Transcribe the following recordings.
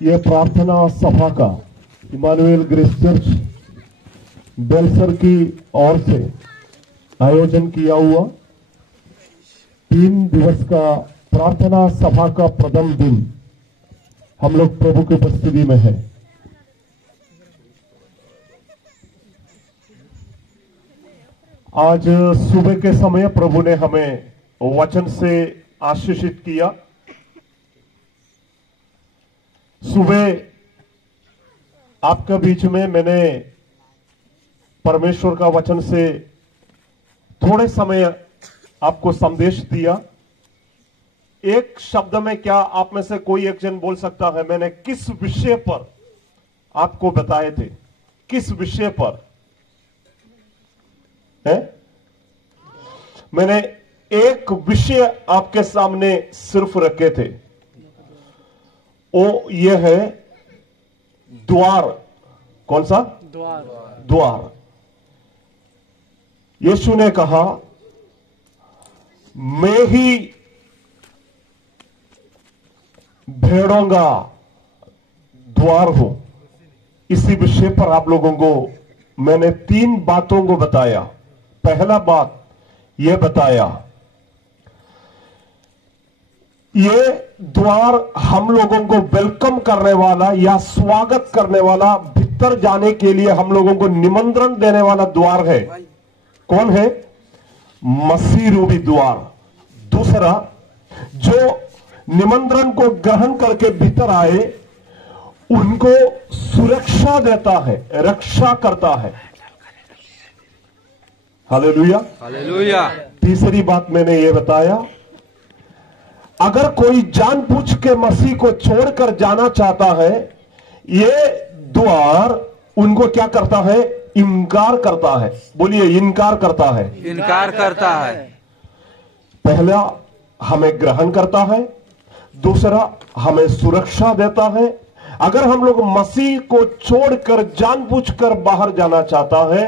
यह प्रार्थना सभा का इमानुएल ग्रेस चर्च बेलसर की ओर से आयोजन किया हुआ 3 दिवस का प्रार्थना सभा का प्रथम दिन हम लोग प्रभु की उपस्थिति में है। आज सुबह के समय प्रभु ने हमें वचन से आशीषित किया। सुबह आपके बीच में मैंने परमेश्वर का वचन से थोड़े समय आपको संदेश दिया। एक शब्द में क्या आप में से कोई एक जन बोल सकता है मैंने किस विषय पर आपको बताए थे? किस विषय पर है? मैंने एक विषय आपके सामने सिर्फ रखे थे, वो ये है द्वार। कौन सा? द्वार। यीशु ने कहा मैं ही भेड़ों का द्वार हूं। इसी विषय पर आप लोगों को मैंने 3 बातों को बताया। पहला बात यह बताया, ये द्वार हम लोगों को वेलकम करने वाला या स्वागत करने वाला, भीतर जाने के लिए हम लोगों को निमंत्रण देने वाला द्वार है। कौन है? मसीह रूपी द्वार। दूसरा, जो निमंत्रण को ग्रहण करके भीतर आए उनको सुरक्षा देता है, रक्षा करता है। Hallelujah, hallelujah. तीसरी बात मैंने ये बताया, अगर कोई जानबूझ के मसीह को छोड़कर जाना चाहता है, ये द्वार उनको क्या करता है? इनकार करता है। बोलिए, इनकार करता है। इनकार करता है। पहला हमें ग्रहण करता है, दूसरा हमें सुरक्षा देता है। अगर हम लोग मसीह को छोड़कर जानबूझकर बाहर जाना चाहता है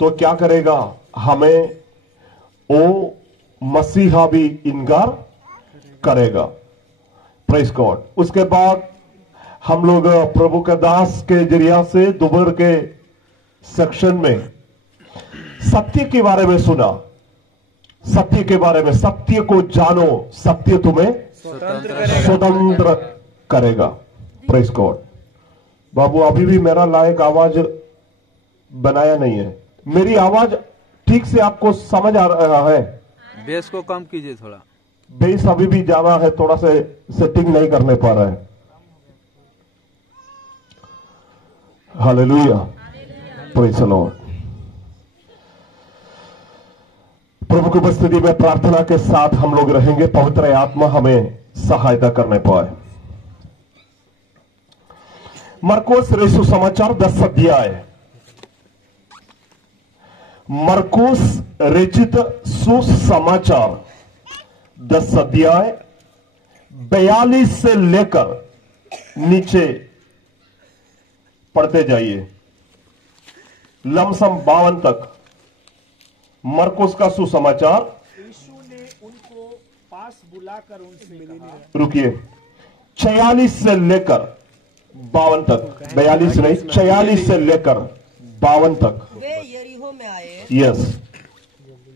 तो क्या करेगा? हमें वो मसीहा भी इनकार करेगा। Praise God. उसके बाद हम लोग प्रभु के दास के जरिया से दोपहर के सेक्शन में सत्य के बारे में सुना। सत्य के बारे में, सत्य को जानो, सत्य तुम्हें स्वतंत्र करेगा। Praise God. बाबू अभी भी मेरा लायक आवाज बनाया नहीं है। मेरी आवाज ठीक से आपको समझ आ रहा है? बेस को कम कीजिए थोड़ा। बेस अभी भी ज्यादा है, थोड़ा से सेटिंग नहीं करने पा रहा है। Hallelujah, praise the lord. प्रभु की उपस्थिति में प्रार्थना के साथ हम लोग रहेंगे। पवित्र आत्मा हमें सहायता करने पाए। मरकुस रचित समाचार 10 अध्याय। मरकुस रचित सुसमाचार 10 अध्याय 42 से लेकर नीचे पढ़ते जाइए, लमसम 52 तक। मरकुस का सुसमाचार। यीशु ने उनको पास बुलाकर उनसे कहा, रुकिए, 46 से लेकर 52 तक। 42 नहीं, 46 से लेकर 52 तक। वे यरीहो में आए। यस।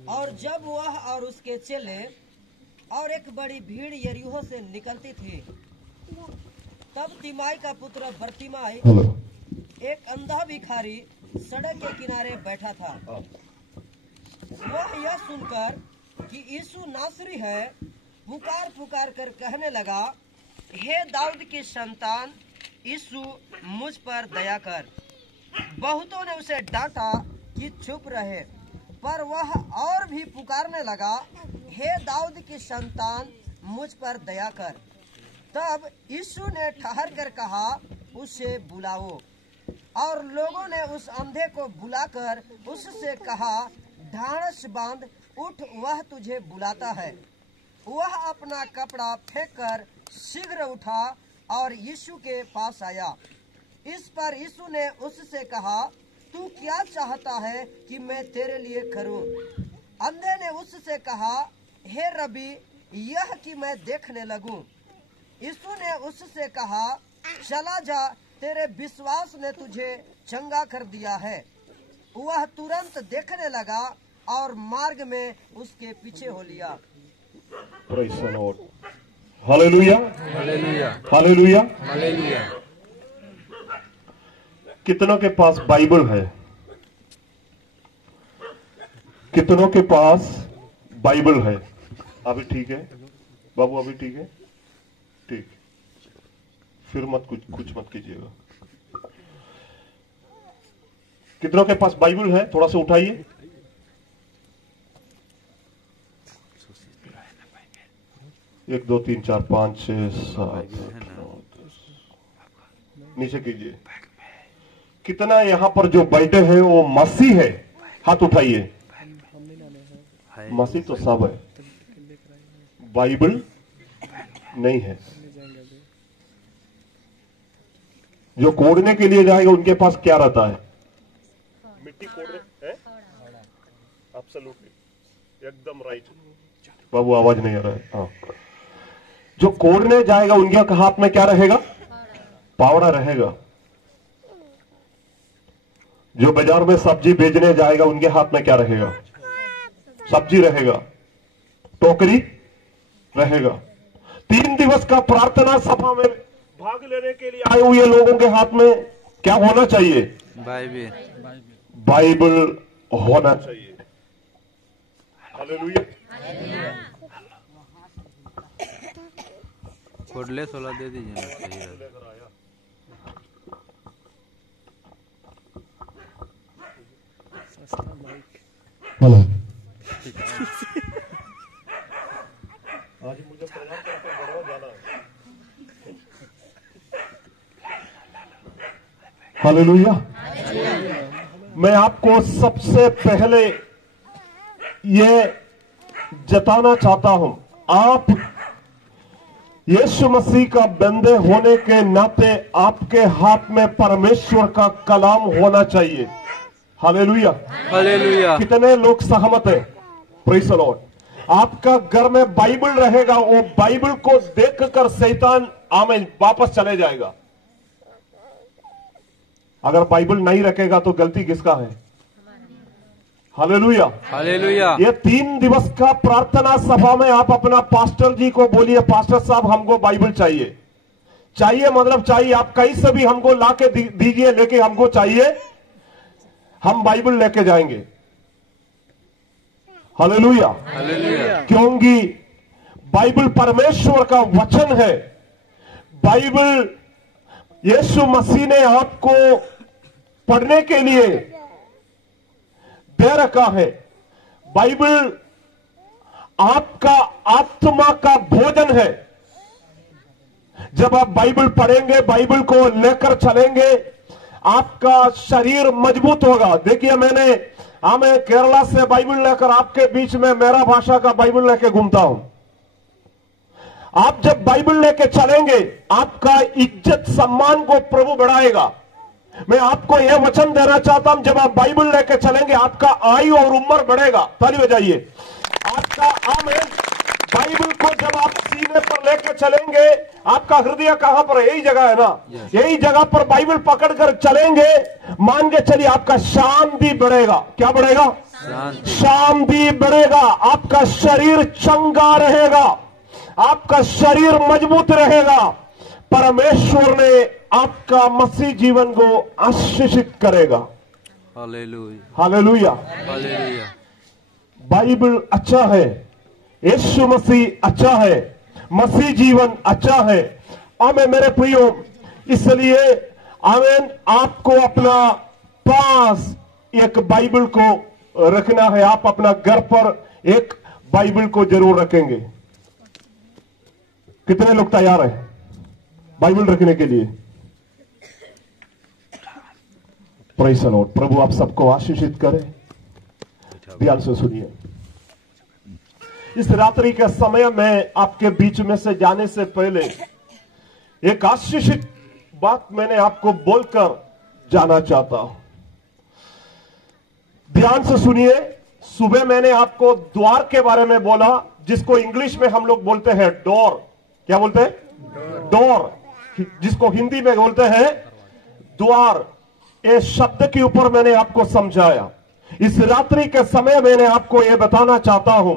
और जब वह और उसके चेले और एक बड़ी भीड़ यरीहो से निकलती थी, तब तिमाई का पुत्र बरतिमाई, एक अंधा भिखारी, सड़क के किनारे बैठा था। वह यह सुनकर कि यीशु नासरी है, पुकार पुकार कर कहने लगा, हे दाऊद की संतान, यीशु मुझ पर दया कर। बहुतों ने उसे डांटा कि चुप रहे, पर वह और भी पुकारने लगा, हे दाऊद की संतान, मुझ पर दया कर। तब यीशु ने ठहर कर कहा, उसे बुलाओ। और लोगों ने उस अंधे को बुलाकर उससे कहा, ढाढ़स बांध, उठ, वह तुझे बुलाता है। वह अपना कपड़ा फेंककर शीघ्र उठा और यीशु के पास आया। इस पर यीशु ने उससे कहा, तू क्या चाहता है कि मैं तेरे लिए करूं? अंधे ने उससे कहा, हे रबी, यह कि मैं देखने लगूं। यीशु ने उससे कहा, चला जा, तेरे विश्वास ने तुझे चंगा कर दिया है। वह तुरंत देखने लगा और मार्ग में उसके पीछे हो लिया। Praise the Lord. Hallelujah, hallelujah, hallelujah. Hallelujah. कितनों के पास बाइबल है? कितनों के पास बाइबल है? अभी ठीक है बाबू, अभी ठीक है, ठीक। फिर मत कुछ मत कीजिएगा। कितनों के पास बाइबल है? थोड़ा सा उठाइए। एक, दो, तीन, चार, पांच, छह, सात, आठ, नौ, 10। नीचे कीजिए। कितना यहां पर जो बैठे हैं वो मसीह है? हाथ उठाइए। मसीह तो सब है, बाइबल नहीं है। जो कोड़ने के लिए जाएगा उनके पास क्या रहता है? मिट्टी कोड़ने है? एब्सोल्युटली, एकदम राइट बाबू, आवाज नहीं आ रहा है। हाँ, जो कोड़ने जाएगा उनके हाथ में क्या रहेगा? पावड़ा रहेगा। जो बाजार में सब्जी बेचने जाएगा उनके हाथ में क्या रहेगा? सब्जी रहेगा, टोकरी रहेगा। 3 दिवस का प्रार्थना सभा में भाग लेने के लिए आए हुए लोगों के हाथ में क्या होना चाहिए? बाइबल, बाइबल होना चाहिए। हालेलुया। कोडले 16 दे दीजिए ना, सही है। हेलो, आज मुझे प्रयास करके बढ़वा जाना है। हालेलुया। मैं आपको सबसे पहले ये जताना चाहता हूं, आप यीशु मसीह का बंदे होने के नाते आपके हाथ में परमेश्वर का कलाम होना चाहिए। Hallelujah, hallelujah. कितने लोग सहमत हैं? Praise the Lord. आपका घर में बाइबल रहेगा, वो बाइबल को देखकर शैतान आमीन वापस चले जाएगा। अगर बाइबल नहीं रखेगा तो गलती किसका है? Hallelujah, hallelujah. ये 3 दिवस का प्रार्थना सभा में आप अपना पास्टर जी को बोलिए, पास्टर साहब हमको बाइबल चाहिए। चाहिए मतलब चाहिए, आप कहीं से भी हमको लाके दीजिए, लेके हमको चाहिए, हम बाइबल लेके जाएंगे। Hallelujah, hallelujah. क्योंकि बाइबल परमेश्वर का वचन है। बाइबल यीशु मसीह ने आपको पढ़ने के लिए दे रखा है। बाइबल आपका आत्मा का भोजन है। जब आप बाइबल पढ़ेंगे, बाइबल को लेकर चलेंगे, आपका शरीर मजबूत होगा। देखिए, मैं केरला से बाइबल लेकर आपके बीच में मेरा भाषा का बाइबल लेके घूमता हूं। आप जब बाइबल लेके चलेंगे, आपका इज्जत सम्मान को प्रभु बढ़ाएगा। मैं आपको यह वचन देना चाहता हूं, जब आप बाइबल लेके चलेंगे आपका आयु और उम्र बढ़ेगा। ताली बजाइए। आपका आमीन। बाइबल को जब आप सीने पर लेके चलेंगे, आपका हृदय कहां पर है? यही जगह है ना। यही जगह पर बाइबल पकड़कर चलेंगे, मान के चलिए आपका शांति बढ़ेगा। क्या बढ़ेगा? शांति बढ़ेगा। आपका शरीर चंगा रहेगा, आपका शरीर मजबूत रहेगा। परमेश्वर ने आपका मसीह जीवन को आशीषित करेगा। Hallelujah, hallelujah, hallelujah. बाइबल अच्छा है, यीशु मसीह अच्छा है, मसीह जीवन अच्छा है। आमीन मेरे प्रियो, इसलिए आमीन आपको अपना पास एक बाइबल को रखना है। आप अपना घर पर एक बाइबल को जरूर रखेंगे। कितने लोग तैयार हैं बाइबल रखने के लिए? Praise the lord. प्रभु आप सबको आशीषित करे। ध्यान से सुनिए। इस रात्रि के समय में आपके बीच में से जाने से पहले एक आशीषित बात मैंने आपको बोलकर जाना चाहता हूं। ध्यान से सुनिए। सुबह मैंने आपको द्वार के बारे में बोला, जिसको इंग्लिश में हम लोग बोलते हैं डोर। क्या बोलते हैं? डोर। जिसको हिंदी में बोलते हैं द्वार, इस शब्द के ऊपर मैंने आपको समझाया। इस रात्रि के समय मैंने आपको यह बताना चाहता हूं,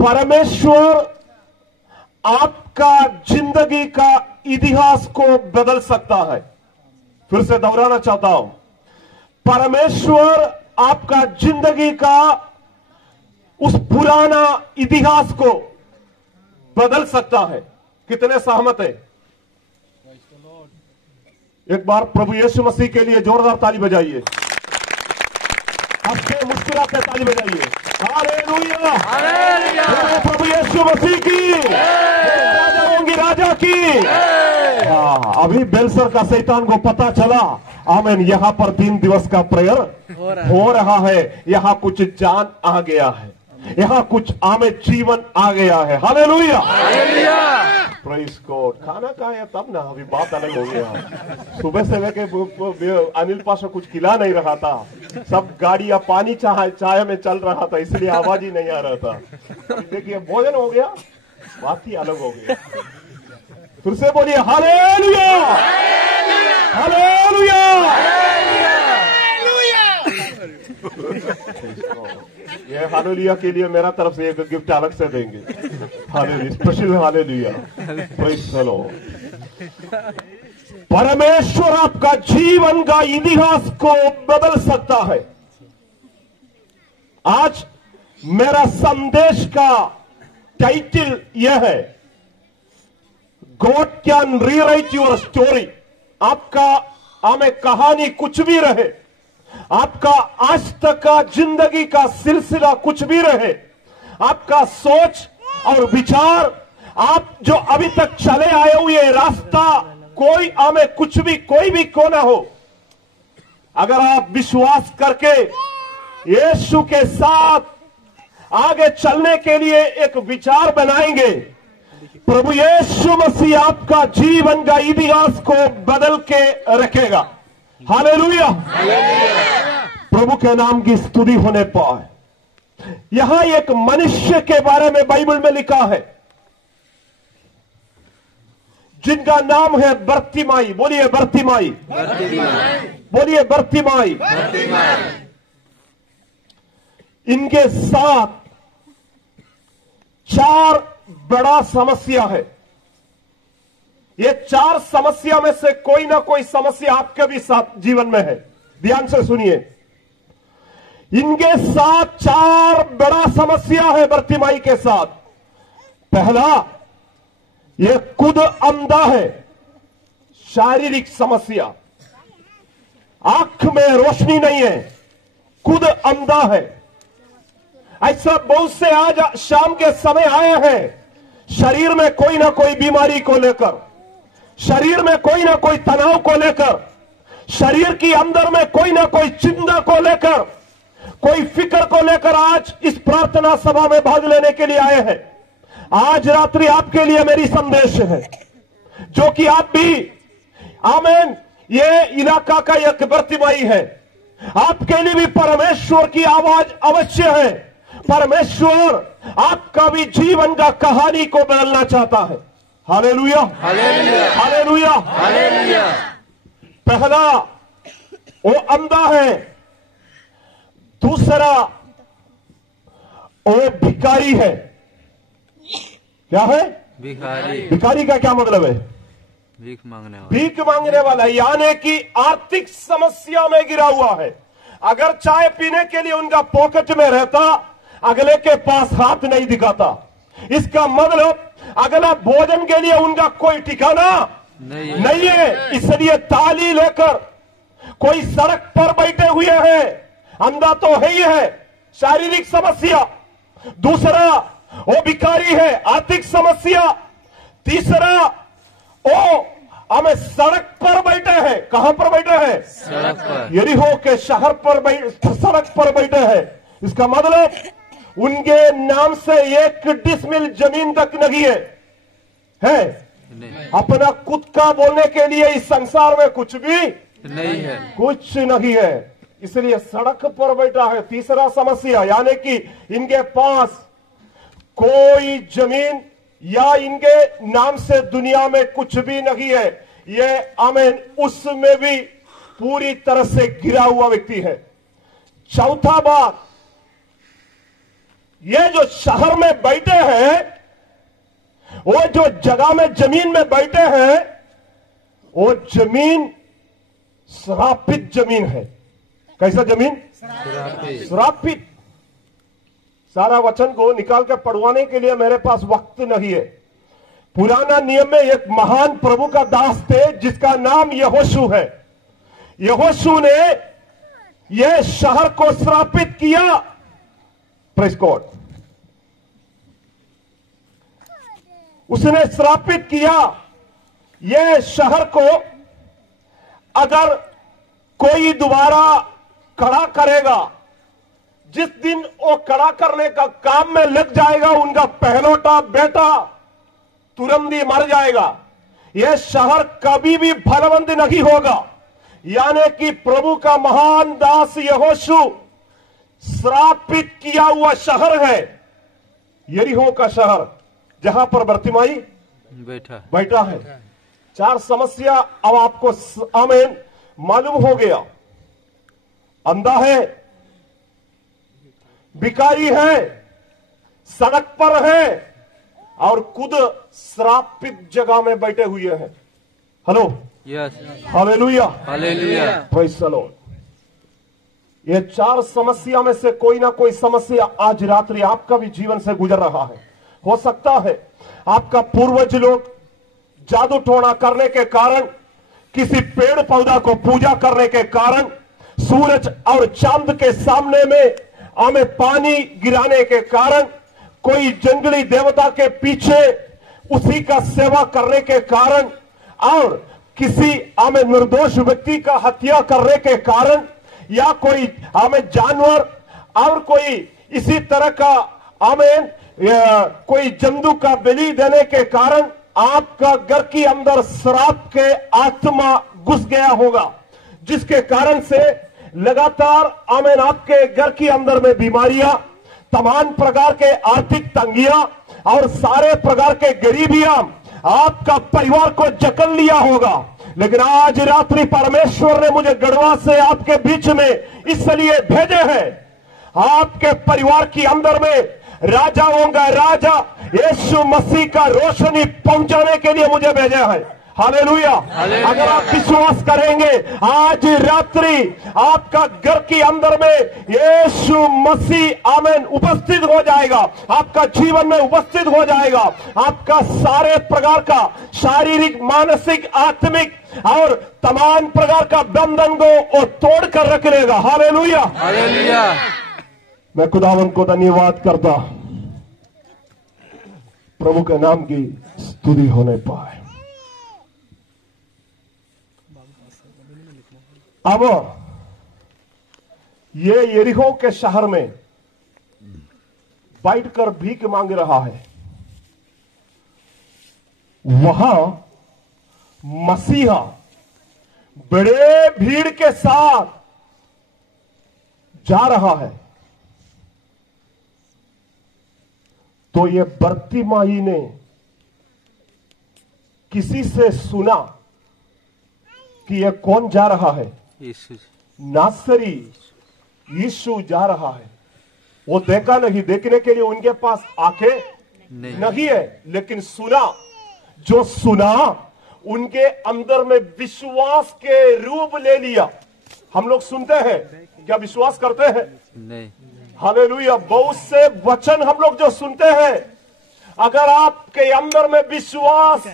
परमेश्वर आपका जिंदगी का इतिहास को बदल सकता है। फिर से दोहराना चाहता हूं, परमेश्वर आपका जिंदगी का उस पुराना इतिहास को बदल सकता है। कितने सहमत है? एक बार प्रभु यीशु मसीह के लिए जोरदार ताली बजाइए, हंसते मुस्कुराते ताली बजाइए। हालेलुया, हालेलुया, प्रभु यीशु मसीह की, राजाओं की राजा की। हाँ, अभी बेलसर का शैतान को पता चला, आमीन, यहाँ पर 3 दिवस का प्रेयर हो रहा है, यहाँ कुछ जान आ गया है, यहाँ कुछ आमे जीवन आ गया है। Hallelujah, hallelujah, praise God. खाना खाया तब ना, अभी बात अलग हो गया। सुबह से लेके अनिल पाशा कुछ खिला नहीं रहा था, सब गाड़ियां पानी चाय में चल रहा था, इसलिए आवाज ही नहीं आ रहा था। देखिए भोजन हो गया, बात ही अलग हो गई। फिर से बोलिए हालेलुया, हालेलुया, ये हालेलुया के लिए मेरा तरफ से एक गिफ्ट अलग से देंगे। Hallelujah, special hallelujah, praise the Lord. परमेश्वर आपका जीवन का इतिहास को बदल सकता है। आज मेरा संदेश का टाइटल यह है, God can rewrite your story. आपका हमें कहानी कुछ भी रहे, आपका आज तक का जिंदगी का सिलसिला कुछ भी रहे, आपका सोच और विचार, आप जो अभी तक चले आए हुए रास्ता, कोई हमें कुछ भी, कोई भी क्यों ना हो, अगर आप विश्वास करके यीशु के साथ आगे चलने के लिए एक विचार बनाएंगे, प्रभु यीशु मसीह आपका जीवन का इतिहास को बदल के रखेगा। हालेलुया, प्रभु के नाम की स्तुति होने पाए। यहां एक मनुष्य के बारे में बाइबल में लिखा है, जिनका नाम है बर्तिमाई। बोलिए बर्तिमाई, बोलिए बर्तिमाई। इनके साथ 4 बड़ा समस्या है। ये 4 समस्या में से कोई ना कोई समस्या आपके भी साथ जीवन में है। ध्यान से सुनिए, इनके साथ 4 बड़ा समस्या है बर्तिमाई के साथ। पहला, ये खुद अंधा है, शारीरिक समस्या, आंख में रोशनी नहीं है, खुद अंधा है। ऐसा बहुत से आज शाम के समय आए हैं, शरीर में कोई ना कोई बीमारी को लेकर, शरीर में कोई ना कोई तनाव को लेकर, शरीर की अंदर में कोई ना कोई चिंता को लेकर, कोई फिक्र को लेकर आज इस प्रार्थना सभा में भाग लेने के लिए आए हैं। आज रात्रि आपके लिए मेरी संदेश है, जो कि आप भी, आमीन, ये इलाका का एक बर्तिमाई है, आपके लिए भी परमेश्वर की आवाज अवश्य है। परमेश्वर आपका भी जीवन का कहानी को बदलना चाहता है। Hallelujah, hallelujah, hallelujah, hallelujah. पहला, वो अंधा है। दूसरा, वो भिखारी है। क्या है? भिखारी। भिखारी का क्या मतलब है? भीख मांगने वाला। भीख मांगने वाला, यानी कि आर्थिक समस्या में गिरा हुआ है। अगर चाय पीने के लिए उनका पॉकेट में रहता, अगले के पास हाथ नहीं दिखाता। इसका मतलब अगला भोजन के लिए उनका कोई ठिकाना नहीं है। इसलिए ताली लेकर कोई सड़क पर बैठे हुए हैं। अंधा तो है ही है, शारीरिक समस्या। दूसरा, वो भिखारी है, आर्थिक समस्या। तीसरा, वो हमें सड़क पर बैठे हैं। कहां पर बैठे हैं? सड़क पर। यरीहो के शहर पर सड़क पर बैठे हैं। इसका मतलब उनके नाम से 1 डिसमिल जमीन तक नहीं है। अपना खुद का बोलने के लिए इस संसार में कुछ भी नहीं है, कुछ नहीं है, इसलिए सड़क पर बैठा है। तीसरा समस्या, यानी कि इनके पास कोई जमीन या इनके नाम से दुनिया में कुछ भी नहीं है। ये आमीन उसमें भी पूरी तरह से गिरा हुआ व्यक्ति है। चौथा बात, ये जो शहर में बैठे हैं, वो जो जगह में जमीन में बैठे हैं, वो जमीन श्रापित जमीन है। कैसा जमीन? श्रापित। सारा वचन को निकाल कर पढ़वाने के लिए मेरे पास वक्त नहीं है। पुराना नियम में एक महान प्रभु का दास थे जिसका नाम यहोशू है। यहोशू ने यह शहर को श्रापित किया। Praise God. उसने श्रापित किया यह शहर को, अगर कोई दोबारा खड़ा करेगा, जिस दिन वो खड़ा करने का काम में लग जाएगा, उनका पहलौठा बेटा तुरंत ही मर जाएगा। यह शहर कभी भी फलवंत नहीं होगा। यानी कि प्रभु का महान दास यहोशू श्रापित किया हुआ शहर है, यरीहो का शहर, जहां पर बर्तिमाई बैठा है। चार समस्या अब आपको आमीन मालूम हो गया। अंधा है, भिखारी है, सड़क पर है और खुद श्रापित जगह में बैठे हुए हैं। Hello, yes, hallelujah, hallelujah, praise the Lord. ये चार समस्या में से कोई ना कोई समस्या आज रात्रि आपका भी जीवन से गुजर रहा है। हो सकता है आपका पूर्वज लोग जादू टोना करने के कारण, किसी पेड़ पौधा को पूजा करने के कारण, सूरज और चांद के सामने में हमें पानी गिराने के कारण, कोई जंगली देवता के पीछे उसी का सेवा करने के कारण, और किसी हमें निर्दोष व्यक्ति का हत्या करने के कारण, या कोई हमें जानवर और कोई इसी तरह का हमें कोई जंतु का बलि देने के कारण आपका घर के अंदर श्राप के आत्मा घुस गया होगा, जिसके कारण से लगातार आमीन आपके घर के अंदर में बीमारियां, तमाम प्रकार के आर्थिक तंगियां और सारे प्रकार के गरीबियां आपका परिवार को जकड़ लिया होगा। लेकिन आज रात्रि परमेश्वर ने मुझे गढ़वा से आपके बीच में इसलिए भेजे हैं, आपके परिवार के अंदर में राजाओं का राजा यीशु मसीह का रोशनी पहुंचाने के लिए मुझे भेजा है। हालेलुया। अगर आप विश्वास करेंगे, आज रात्रि आपका घर के अंदर में यीशु मसीह आमीन उपस्थित हो जाएगा, आपका जीवन में उपस्थित हो जाएगा। आपका सारे प्रकार का शारीरिक, मानसिक, आत्मिक और तमाम प्रकार का बंधन को वो तोड़ कर रख लेगा। Hallelujah, hallelujah. मैं खुदावन को धन्यवाद करता, प्रभु के नाम की स्तुति होने पाए। अब ये यरीहो के शहर में बैठकर भीख मांग रहा है। वहां मसीहा बड़े भीड़ के साथ जा रहा है। तो ये बर्तिमाई ने किसी से सुना कि ये कौन जा रहा है? यीशु। नासरी यीशु जा रहा है। वो देखा नहीं, देखने के लिए उनके पास आंखें नहीं है, लेकिन सुना। जो सुना उनके अंदर में विश्वास के रूप ले लिया। हम लोग सुनते हैं, क्या विश्वास करते हैं? नहीं। हालेलुया। बहुत से वचन हम लोग जो सुनते हैं, अगर आपके अंदर में विश्वास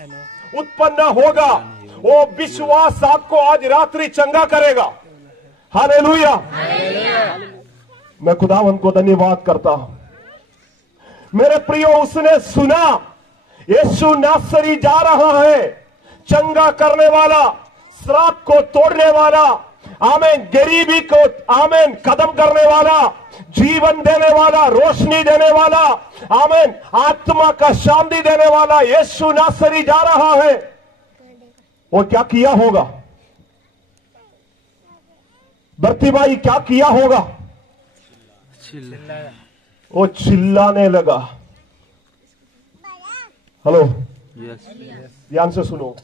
उत्पन्न होगा, वो विश्वास आपको आज रात्रि चंगा करेगा। हालेलुया। मैं खुदावन को धन्यवाद करता हूं। मेरे प्रियो, उसने सुना यीशु नासरी जा रहा है, चंगा करने वाला, श्राप को तोड़ने वाला, आमीन, गरीबी को आमीन खत्म करने वाला, जीवन देने वाला, रोशनी देने वाला, आमीन, आत्मा का शांति देने वाला यीशु नासरी जा रहा है। वो क्या किया होगा? बर्तिमाई क्या किया होगा? वो चिल्लाने लगा। हेलो, यस, ध्यान से सुनो।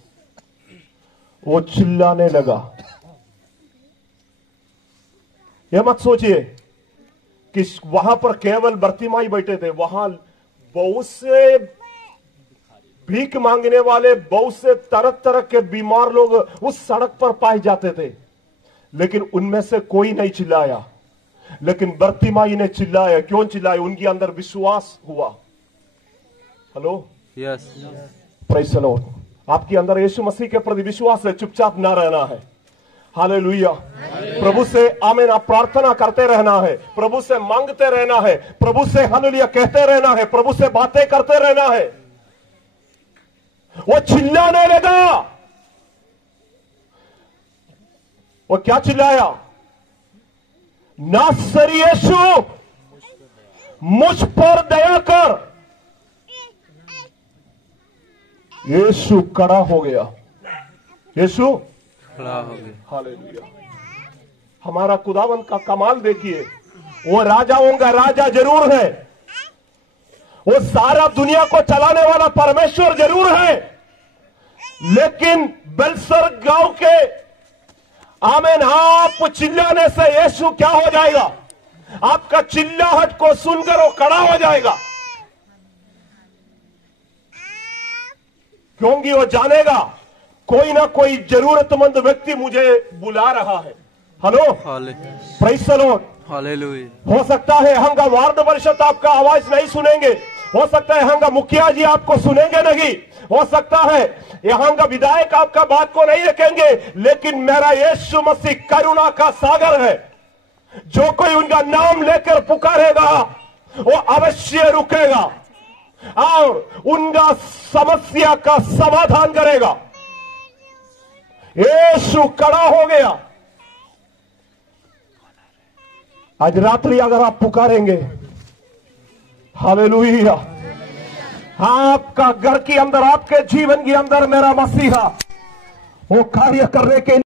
वो चिल्लाने लगा। यह मत सोचिए कि वहां पर केवल बर्तिमाई बैठे थे, वहां बहुत से भीख मांगने वाले, बहुत से तरह तरह के बीमार लोग उस सड़क पर पाए जाते थे, लेकिन उनमें से कोई नहीं चिल्लाया। लेकिन बर्तिमाई ने चिल्लाया। क्यों चिल्लाया? उनके अंदर विश्वास हुआ। Hello, yes, praise the Lord. आपके अंदर यीशु मसीह के प्रति विश्वास है, चुपचाप ना रहना है। हालेलुया। प्रभु से आमीन, आप प्रार्थना करते रहना है, प्रभु से मांगते रहना है, प्रभु से हालेलुया कहते रहना है, प्रभु से बातें करते रहना है। वो चिल्लाने लगा। वो क्या चिल्लाया? नासरी यीशु, मुझ पर दया कर। यीशु खड़ा हो गया। यीशु खड़ा हो गया। हालेलुया। हमारा खुदावंत का कमाल देखिए। वो राजाओं का राजा जरूर है, वो सारा दुनिया को चलाने वाला परमेश्वर जरूर है, लेकिन बेलसर गांव के आमीन आप चिल्लाने से यीशु क्या हो जाएगा? आपका चिल्लाहट को सुनकर वो खड़ा हो जाएगा, क्योंकि वो जानेगा कोई ना कोई जरूरतमंद व्यक्ति मुझे बुला रहा है। Hello, praise the Lord. Hallelujah. हो सकता है हंगा वार्ड परिषद आपका आवाज नहीं सुनेंगे, हो सकता है हंगा मुखिया जी आपको सुनेंगे नहीं, हो सकता है यहां का विधायक आपका बात को नहीं रखेंगे, लेकिन मेरा यीशु मसीह करुणा का सागर है। जो कोई उनका नाम लेकर पुकारेगा वो अवश्य रुकेगा और उनका समस्या का समाधान करेगा। यीशु खड़ा हो गया। आज रात्रि अगर आप पुकारेंगे, हालेलुया, आपका घर के अंदर, आपके जीवन के अंदर मेरा मसीहा वो कार्य करने के